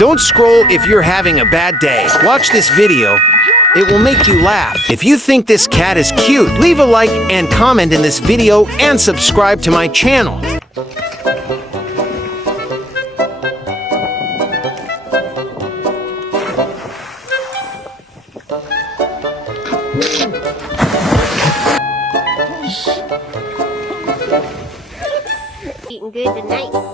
Don't scroll if you're having a bad day. Watch this video. It will make you laugh. If you think this cat is cute, leave a like and comment in this video and subscribe to my channel. Eating good tonight.